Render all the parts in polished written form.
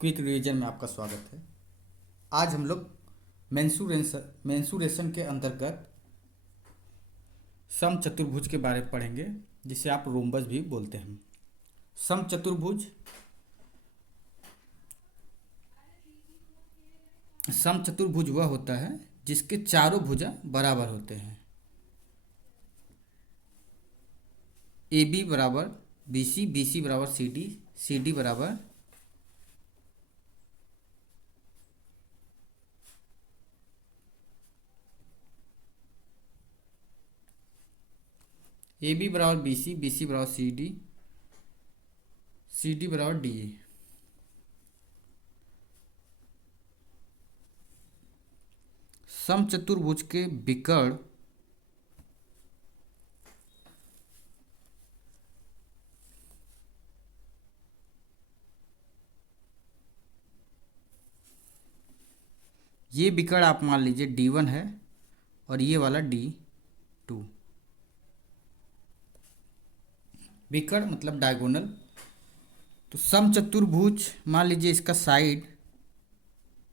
Quick revision में आपका स्वागत है। आज हम लोग मेंसुरेशन के अंतर्गत समचतुर्भुज के बारे में पढ़ेंगे, जिसे आप रोम्बस भी बोलते हैं। समचतुर्भुज समचतुर्भुज वह होता है जिसके चारों भुजा बराबर होते हैं। ए बी बराबर बी सी बराबर सी डी बराबर ए बी बराबर बी सी बराबर सी डी बराबर डी ए। समचतुर्भुज के विकर्ण ये विकर्ण आप मान लीजिए D1 है और ये वाला D2। विकर्ण मतलब डायगोनल। तो समचतुर्भुज मान लीजिए इसका साइड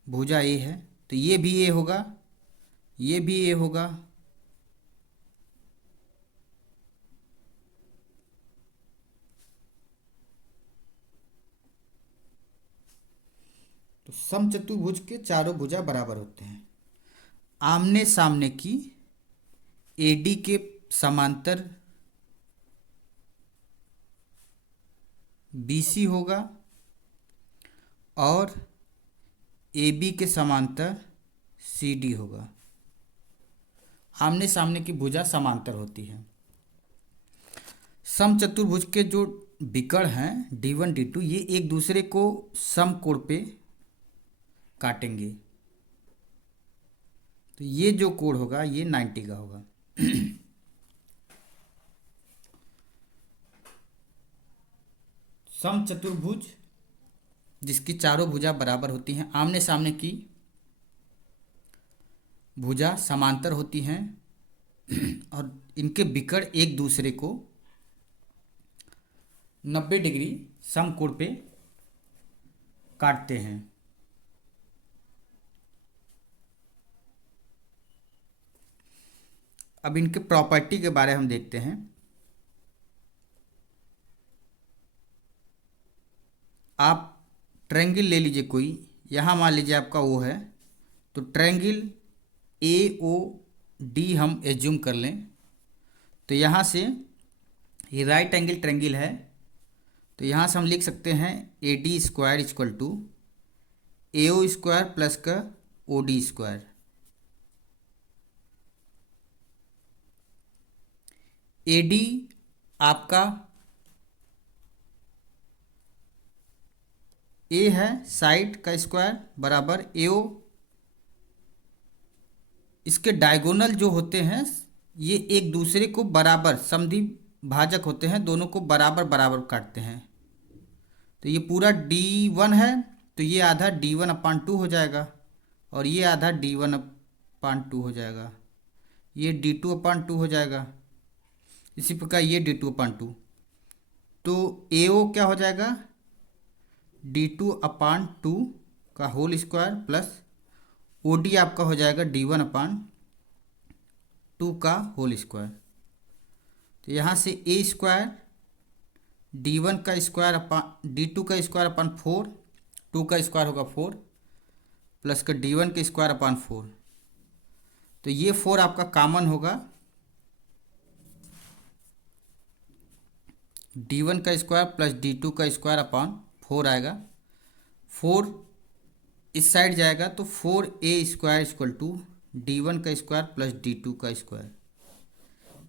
भुजा ए है, तो ये भी ए होगा, ये भी ए होगा, तो समचतुर्भुज के चारों भुजा बराबर होते हैं। आमने सामने की एडी के समांतर बीसी होगा और ए बी के समांतर सी डी होगा। आमने सामने की भुजा समांतर होती है। समचतुर्भुज के जो विकर्ण हैं D1 D2, ये एक दूसरे को समकोण पे काटेंगे, तो ये जो कोण होगा ये 90 का होगा। समचतुर्भुज जिसकी चारों भुजा बराबर होती हैं, आमने सामने की भुजा समांतर होती हैं और इनके विकर्ण एक दूसरे को 90 डिग्री समकोण पे काटते हैं। अब इनके प्रॉपर्टी के बारे में हम देखते हैं। आप ट्रायंगल ले लीजिए कोई, यहाँ मान लीजिए आपका वो है, तो ट्रायंगल ए ओ डी हम एज्यूम कर लें, तो यहाँ से ये राइट एंगल ट्रायंगल है, तो यहाँ से हम लिख सकते हैं A D square equal to A O square plus का O D square. A D आपका ए है साइड का स्क्वायर बराबर ए ओ, इसके डायगोनल जो होते हैं ये एक दूसरे को बराबर समद्वि भाजक होते हैं, दोनों को बराबर बराबर काटते हैं। तो ये पूरा D1 है, तो ये आधा D1/2 हो जाएगा और ये आधा D1/2 हो जाएगा, ये D2/2 हो जाएगा। इसी प्रकार ये D2/2, तो AO क्या हो जाएगा D2/2 का होल स्क्वायर प्लस OD आपका हो जाएगा D1/2 का होल स्क्वायर। तो यहाँ से ए स्क्वायर D1 का स्क्वायर D2 का स्क्वायर अपन 4, 2 का स्क्वायर होगा 4 प्लस का D1 का स्क्वायर अपन 4, तो ये 4 आपका कॉमन होगा, D1 का स्क्वायर प्लस D2 का स्क्वायर अपन 4 आएगा। 4 इस साइड जाएगा तो 4a square equal to D1 का स्क्वायर प्लस D2 का स्क्वायर।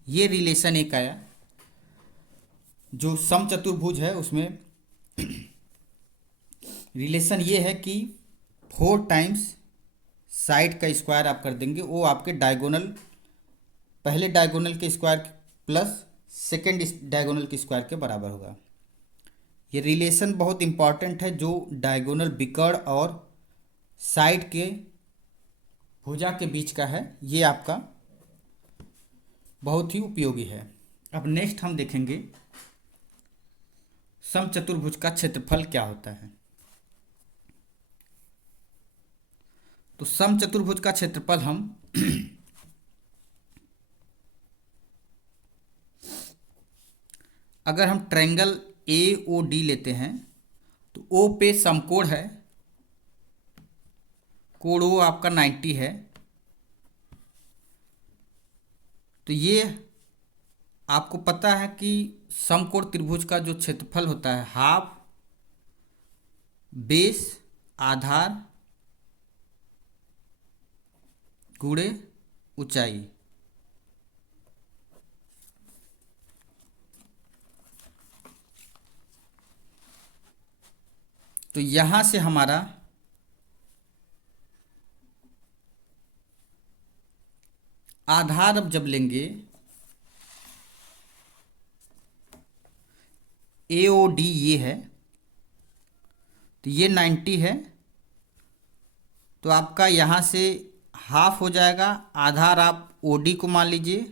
ये रिलेशन एक आया जो समचतुर्भुज है, उसमें रिलेशन ये है कि 4 टाइम्स साइड का स्क्वायर आप कर देंगे, वो आपके डायगोनल पहले डायगोनल के स्क्वायर प्लस सेकेंड डायगोनल के स्क्वायर के बराबर होगा। ये रिलेशन बहुत इंपॉर्टेंट है जो डायगोनल विकर्ण और साइड के भुजा के बीच का है, ये आपका बहुत ही उपयोगी है। अब नेक्स्ट हम देखेंगे समचतुर्भुज का क्षेत्रफल क्या होता है। तो समचतुर्भुज का क्षेत्रफल हम अगर हम ट्रायंगल ए ओ डी लेते हैं तो ओ पे समकोण है, कोण ओ आपका 90 है। तो ये आपको पता है कि समकोण त्रिभुज का जो क्षेत्रफल होता है हाफ बेस आधार गुणे ऊंचाई। तो यहां से हमारा आधार अब जब लेंगे ए ओ डी ये है, तो ये 90 है, तो आपका यहाँ से हाफ हो जाएगा, आधार आप ओ डी को मान लीजिए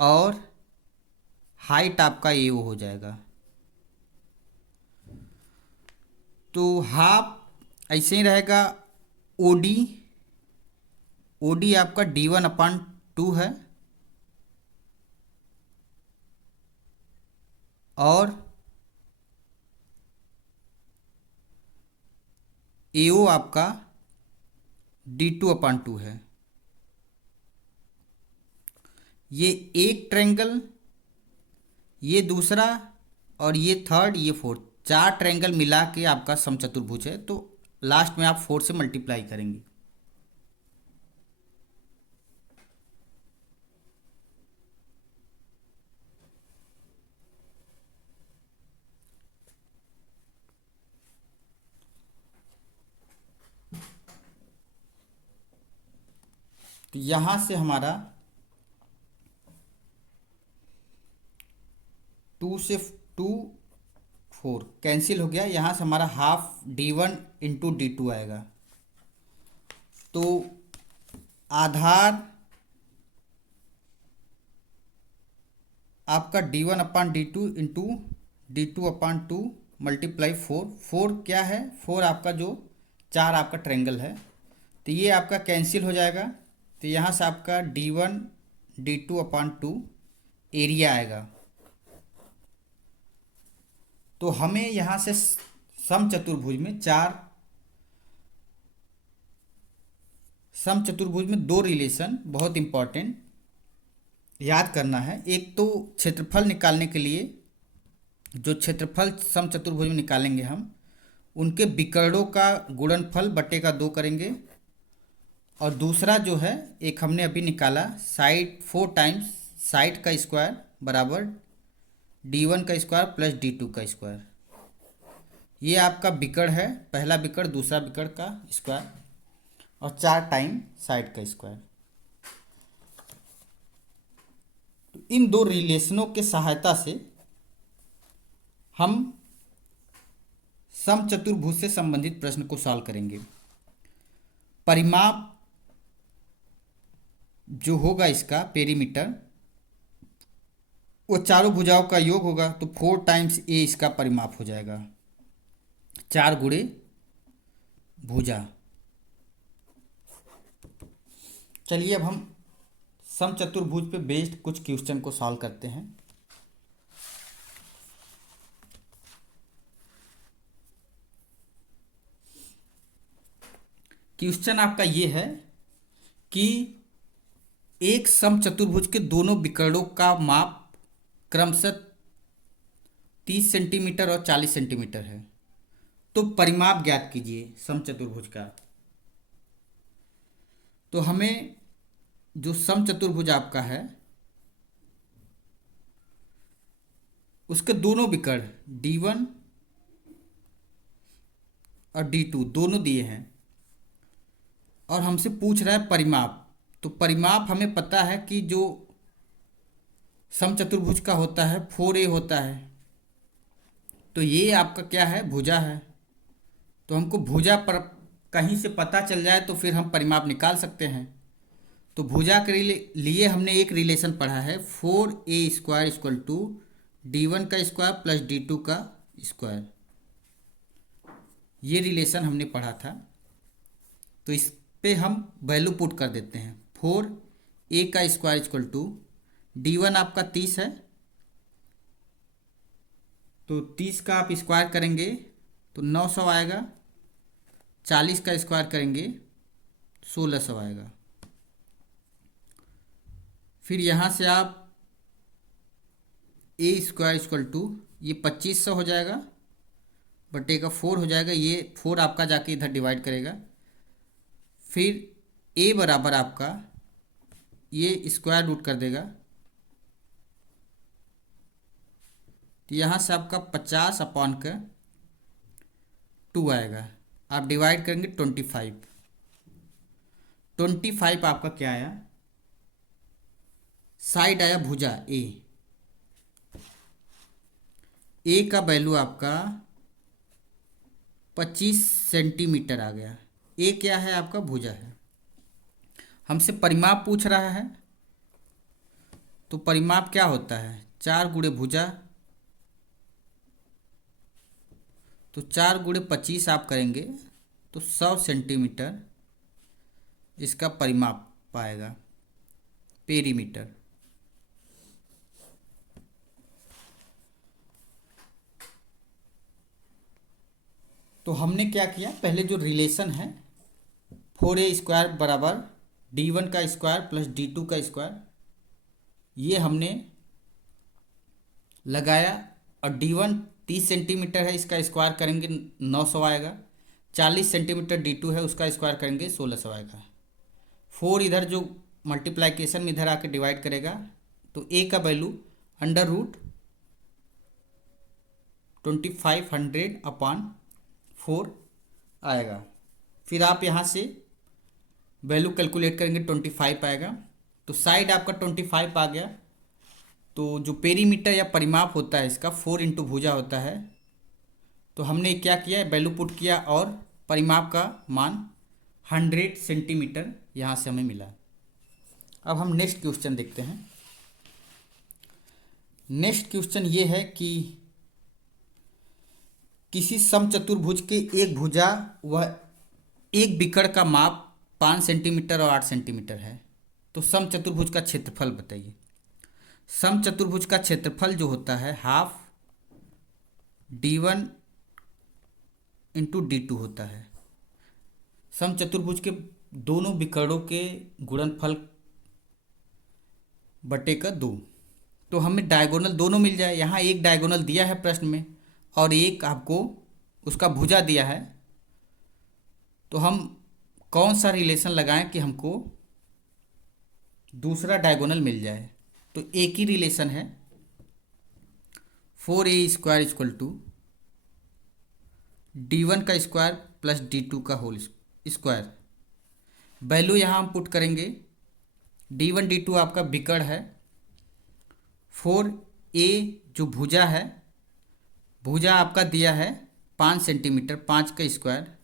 और हाइट आपका ए ओ हो जाएगा। तो हाफ ऐसे ही रहेगा, ओ डी आपका D1/2 है और AO आपका D2/2 है। ये एक ट्रायंगल, ये दूसरा और ये थर्ड, ये फोर्थ, चार ट्रायंगल मिला के आपका समचतुर्भुज है। तो लास्ट में आप 4 से मल्टीप्लाई करेंगे। तो यहां से हमारा 2 से 2 4 कैंसिल हो गया। यहाँ से हमारा हाफ D1/D2 आएगा। तो आधार आपका D1/D2 इंटू D2/2 मल्टीप्लाई 4 क्या है, 4 आपका जो 4 आपका ट्रायंगल है, तो ये आपका कैंसिल हो जाएगा। तो यहाँ से आपका D1/D2/2 एरिया आएगा। तो हमें यहाँ से समचतुर्भुज में दो रिलेशन बहुत इंपॉर्टेंट याद करना है। एक तो क्षेत्रफल निकालने के लिए, जो क्षेत्रफल समचतुर्भुज में निकालेंगे हम, उनके विकर्णों का गुणनफल बटे का 2 करेंगे। और दूसरा जो है, एक हमने अभी निकाला साइड 4 टाइम्स साइड का स्क्वायर बराबर D1 का स्क्वायर प्लस D2 का स्क्वायर। ये आपका विकर्ण है, पहला विकर्ण दूसरा विकर्ण का स्क्वायर और 4 टाइम साइड का स्क्वायर। तो इन दो रिलेशनों के सहायता से हम समचतुर्भुज से संबंधित प्रश्न को सॉल्व करेंगे। परिमाप जो होगा इसका पेरीमीटर, वो चारों भुजाओं का योग होगा। तो 4 टाइम्स ए इसका परिमाप हो जाएगा, 4 गुणे भुजा। चलिए अब हम समचतुर्भुज पे बेस्ड कुछ क्वेश्चन को सॉल्व करते हैं। क्वेश्चन आपका ये है कि एक समचतुर्भुज के दोनों विकर्णों का माप क्रमशः 30 सेंटीमीटर और 40 सेंटीमीटर है। तो परिमाप ज्ञात कीजिए समचतुर्भुज का। तो हमें जो समचतुर्भुज आपका है उसके दोनों विकर्ण D1 और D2 दोनों दिए हैं और हमसे पूछ रहा है परिमाप। तो परिमाप हमें पता है कि जो समचतुर्भुज का होता है 4A होता है। तो ये आपका क्या है, भुजा है। तो हमको भुजा पर कहीं से पता चल जाए तो फिर हम परिमाप निकाल सकते हैं। तो भुजा के लिए हमने एक रिलेशन पढ़ा है, 4A² = D1 का स्क्वायर प्लस D2 का स्क्वायर। ये रिलेशन हमने पढ़ा था। तो इस पे हम वैल्यू पुट कर देते हैं। 4a का स्क्वायर इक्वल टू D1 आपका 30 है, तो 30 का आप स्क्वायर करेंगे तो 900 आएगा। 40 का स्क्वायर करेंगे 1600 आएगा। फिर यहाँ से आप ए स्क्वायर इक्वल टू ये 2500 हो जाएगा, बटे का 4 हो जाएगा, ये 4 आपका जाके इधर डिवाइड करेगा। फिर ए बराबर आपका ये स्क्वायर रूट कर देगा, तो यहाँ से आपका 50 अपॉन का 2 आएगा। आप डिवाइड करेंगे 25 आपका क्या आया, साइड आया भुजा ए का वैल्यू आपका 25 सेंटीमीटर आ गया। ए क्या है आपका, भुजा है। हमसे परिमाप पूछ रहा है, तो परिमाप क्या होता है, 4 गुणे भुजा, तो 4 गुणे 25 आप करेंगे तो 100 सेंटीमीटर इसका परिमाप पाएगा, पेरीमीटर। तो हमने क्या किया, पहले जो रिलेशन है 4a स्क्वायर बराबर D1 का स्क्वायर प्लस D2 का स्क्वायर, ये हमने लगाया। और D1 30 सेंटीमीटर है, इसका स्क्वायर करेंगे 900 आएगा। 40 सेंटीमीटर D2 है, उसका स्क्वायर करेंगे 1600 आएगा। 4 इधर जो मल्टीप्लाइकेशन में इधर आके डिवाइड करेगा, तो a का वैल्यू अंडर रूट 2500 अपॉन 4 आएगा। फिर आप यहाँ से वैल्यू कैलकुलेट करेंगे 25 आएगा, तो साइड आपका 25 आ गया। तो जो पेरीमीटर या परिमाप होता है इसका 4 इंटू भुजा होता है। तो हमने क्या किया, वैल्यू पुट किया और परिमाप का मान 100 सेंटीमीटर यहाँ से हमें मिला। अब हम नेक्स्ट क्वेश्चन देखते हैं। नेक्स्ट क्वेश्चन ये है कि किसी समचतुर्भुज के एक भुजा व एक विकर्ण का माप 5 सेंटीमीटर और 8 सेंटीमीटर है, तो समचतुर्भुज का क्षेत्रफल बताइए। समचतुर्भुज का क्षेत्रफल जो होता है हाफ D1 इंटू D2 होता है। समचतुर्भुज के दोनों विकर्णों के गुणनफल बटे का 2। तो हमें डायगोनल दोनों मिल जाए। यहाँ एक डायगोनल दिया है प्रश्न में और एक आपको उसका भुजा दिया है, तो हम कौन सा रिलेशन लगाएं कि हमको दूसरा डायगोनल मिल जाए। तो एक ही रिलेशन है, 4a square equal to D1 का स्क्वायर प्लस D2 का होल स्क्वायर। वैल्यू यहाँ हम पुट करेंगे, D1 D2 आपका विकर्ण है, 4a जो भुजा है, भुजा आपका दिया है 5 सेंटीमीटर, 5 का स्क्वायर।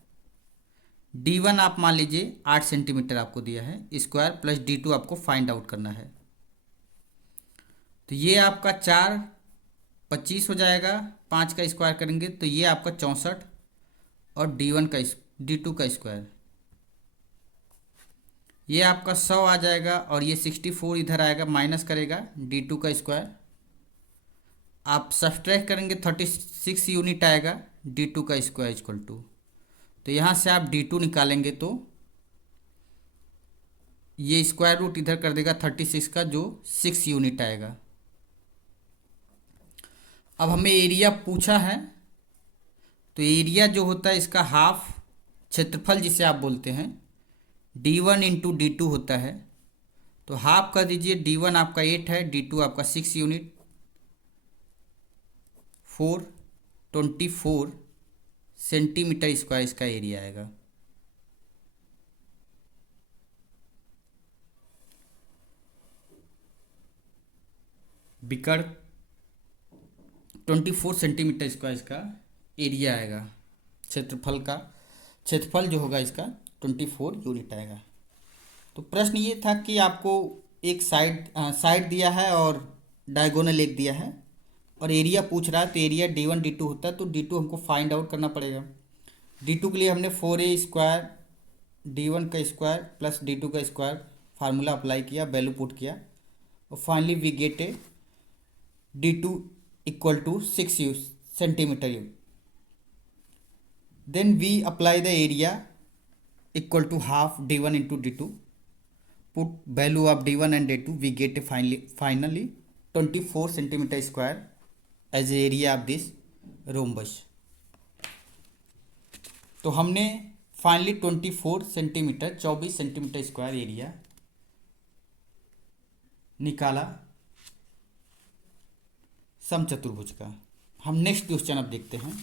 D1 आप मान लीजिए 8 सेंटीमीटर आपको दिया है स्क्वायर, प्लस D2 आपको फाइंड आउट करना है। तो ये आपका 4 25 हो जाएगा, 5 का स्क्वायर करेंगे तो ये आपका 64 और D2 का स्क्वायर ये आपका 100 आ जाएगा, और ये 64 इधर आएगा, माइनस करेगा D2 का स्क्वायर। आप सब्सट्रैक्ट करेंगे 36 यूनिट आएगा D2 का स्क्वायर इक्वल टू, तो यहाँ से आप D2 निकालेंगे तो ये स्क्वायर रूट इधर कर देगा 36 का, जो 6 यूनिट आएगा। अब हमें एरिया पूछा है, तो एरिया जो होता है इसका हाफ क्षेत्रफल जिसे आप बोलते हैं D1 इंटू D2 होता है, तो हाफ कर दीजिए। D1 आपका 8 है, D2 आपका 6 यूनिट, 424 सेंटीमीटर स्क्वायर इसका एरिया आएगा। विकर्ण 24 सेंटीमीटर स्क्वायर इसका एरिया आएगा। क्षेत्रफल जो होगा इसका 24 यूनिट आएगा। तो प्रश्न ये था कि आपको एक साइड दिया है और डायगोनल एक दिया है और एरिया पूछ रहा है, तो एरिया D1 D2 होता है, तो D2 हमको फाइंड आउट करना पड़ेगा। D2 के लिए हमने 4a स्क्वायर D1 का स्क्वायर प्लस D2 का स्क्वायर फार्मूला अप्लाई किया, वैल्यू पुट किया और finally we get a D2 equal to 6 centimetre cube. Then we apply the area equal to half D1 into D2. Put value of D1 and D2. We get a finally 24 centimeter square as the area of this rhombus. तो हमने finally 24 centimetre 24 centimetre square area निकाला समचतुर्भुज का. हम next question अब देखते हैं.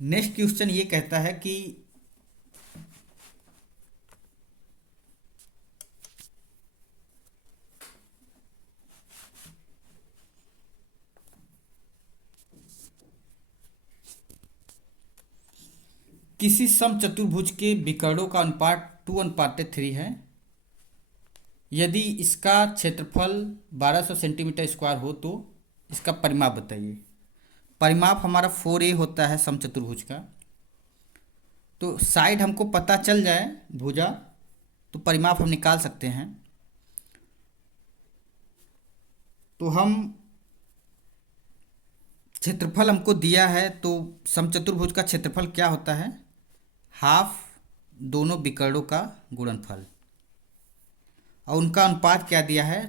Next question ये कहता है कि किसी समचतुर्भुज के विकर्णों का अनुपात 2:3 है. यदि इसका क्षेत्रफल 1200 सेंटीमीटर स्क्वायर हो तो इसका परिमाप बताइए. परिमाप हमारा 4a होता है समचतुर्भुज का. तो साइड हमको पता चल जाए भुजा तो परिमाप हम निकाल सकते हैं. तो हम क्षेत्रफल हमको दिया है तो समचतुर्भुज का क्षेत्रफल क्या होता है? हाफ दोनों विकर्णों का गुणनफल. और उनका अनुपात क्या दिया है?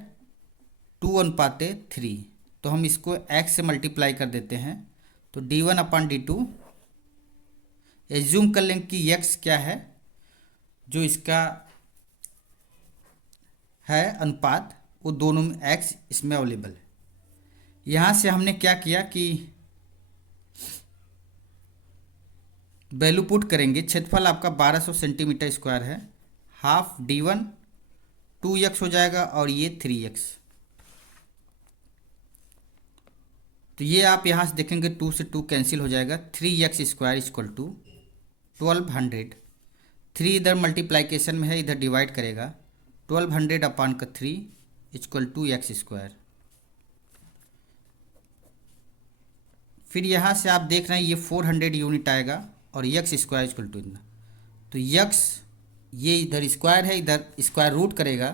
2:3. तो हम इसको x से मल्टीप्लाई कर देते हैं. तो D1/D2 एज्यूम कर लेंगे कि x क्या है जो इसका है अनुपात, वो दोनों में x इसमें अवेलेबल है. यहाँ से हमने क्या किया कि वैल्यू पुट करेंगे. क्षेत्रफल आपका 1200 सेंटीमीटर स्क्वायर है. हाफ D1 2x हो जाएगा और ये 3x. तो ये आप यहाँ से देखेंगे 2 से 2 कैंसिल हो जाएगा. 3x square equal to 1200. 3 इधर मल्टीप्लाइकेशन में है, इधर डिवाइड करेगा. 1200/3 इक्वल टू x स्क्वायर. फिर यहाँ से आप देख रहे हैं ये 400 यूनिट आएगा और x स्क्वायर इक्वल टू इतना. तो x ये इधर स्क्वायर है, इधर स्क्वायर रूट करेगा.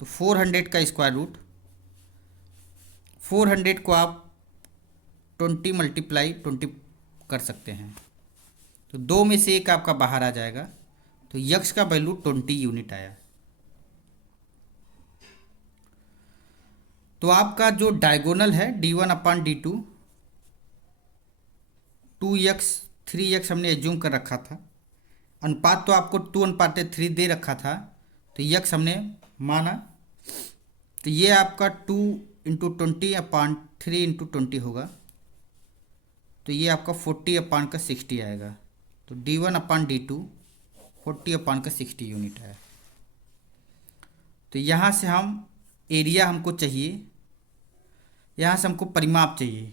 तो 400 का स्क्वायर रूट, 400 को आप 20 × 20 कर सकते हैं. तो 2 में से 1 आपका बाहर आ जाएगा. तो x का वैल्यू 20 यूनिट आया. तो आपका जो डायगोनल है D1/D2 2x 3x हमने एज्यूम कर रखा था. अनुपात तो आपको 2:3 दे रखा था, तो x हमने माना. तो ये आपका 2 × 20/3 × 20 होगा. तो ये आपका 40/60 आएगा. तो D1/D2 40/60 यूनिट है. तो यहाँ से हम एरिया हमको चाहिए, यहाँ से हमको परिमाप चाहिए.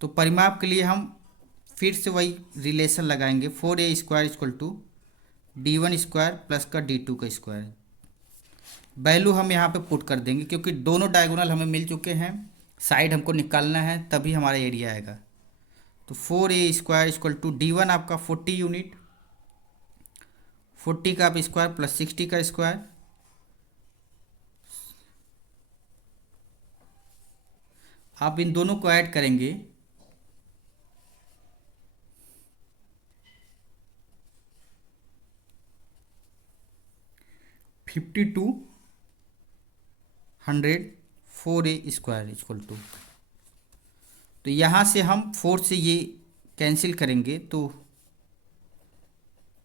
तो परिमाप के लिए हम फिर से वही रिलेशन लगाएंगे. 4a square equal to D1 square plus का D2 का स्क्वायर. वैल्यू हम यहाँ पे पुट कर देंगे क्योंकि दोनों डायगोनल हमें मिल चुके हैं. साइड हमको निकालना है तभी हमारा एरिया आएगा. तो 4a square equal to D1 आपका 40 यूनिट, 40 का आप स्क्वायर प्लस 60 का स्क्वायर. आप इन दोनों को ऐड करेंगे. Fifty 4a square equal to. तो यहाँ से हम 4 से ये कैंसिल करेंगे. तो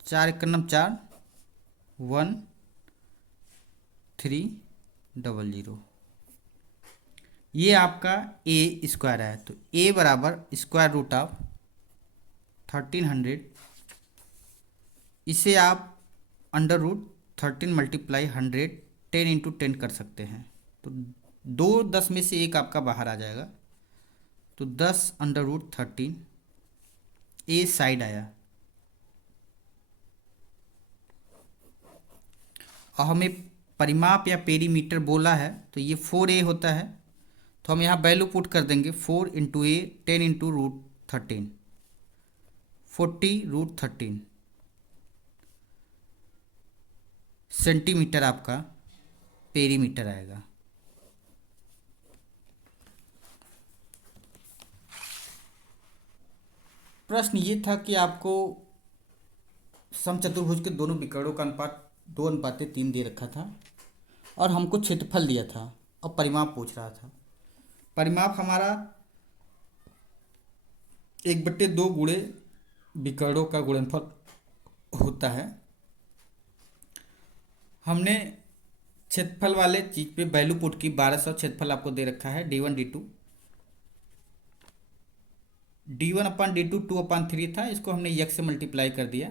4 × 4 1300. ये आपका a स्क्वायर है. तो a बराबर स्क्वायर रूट ऑफ 1300. इसे आप अंडर रूट 13 × 100 10 × 10 कर सकते हैं. तो 2 10 में से 1 आपका बाहर आ जाएगा. तो 10√13 ए साइड आया. और हमें परिमाप या पेरीमीटर बोला है तो ये 4a होता है. तो हम यहाँ वैल्यू पुट कर देंगे 4 इंटू ए 10 इंटू रूट 13, 40√13 सेंटीमीटर आपका पेरीमीटर आएगा। प्रश्न ये था कि आपको समचतुर्भुज के दोनों विकर्णों का अनुपात 2:3 दे रखा था और हमको क्षेत्रफल दिया था और परिमाप पूछ रहा था। परिमाप हमारा 1/2 गुणे विकर्णों का गुणनफल होता है। हमने क्षेत्रफल वाले चीज पे वैल्यू पुट की 1200 क्षेत्रफल आपको दे रखा है d1 d2 d1/d2 2/3 था, इसको हमने यक्स से मल्टीप्लाई कर दिया।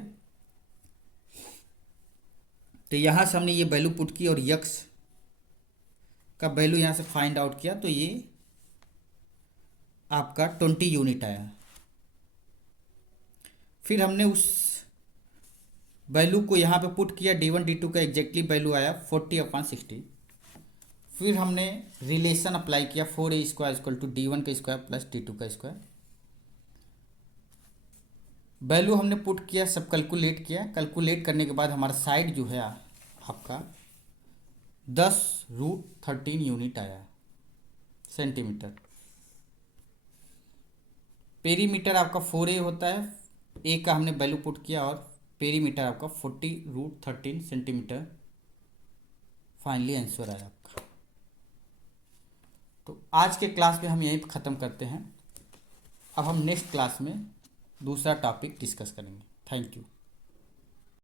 तो यहाँ से हमने ये वैल्यू पुट की और यक्स का वैल्यू यहाँ से फाइंड आउट किया, तो ये आपका 20 यूनिट आया। फिर हमने उस वैल्यू को यहाँ पे पुट किया, d1 d2 का एग्जैक्टली वैल्यू आया 40/60। फिर हमने रिलेशन अप्लाई किया 4a² = d1 का स्क्वायर प्लस d2 का स्क्वायर। वैल्यू हमने पुट किया, सब कैलकुलेट किया। कैलकुलेट करने के बाद हमारा साइड जो है आपका 10√13 यूनिट आया सेंटीमीटर। पेरीमीटर आपका 4a होता है, ए का हमने वैल्यू पुट किया और पेरीमीटर आपका 40√13 सेंटीमीटर फाइनली आंसर आया आपका। तो आज के क्लास में हम यहीं पर ख़त्म करते हैं। अब हम नेक्स्ट क्लास में दूसरा टॉपिक डिस्कस करेंगे। Thank you.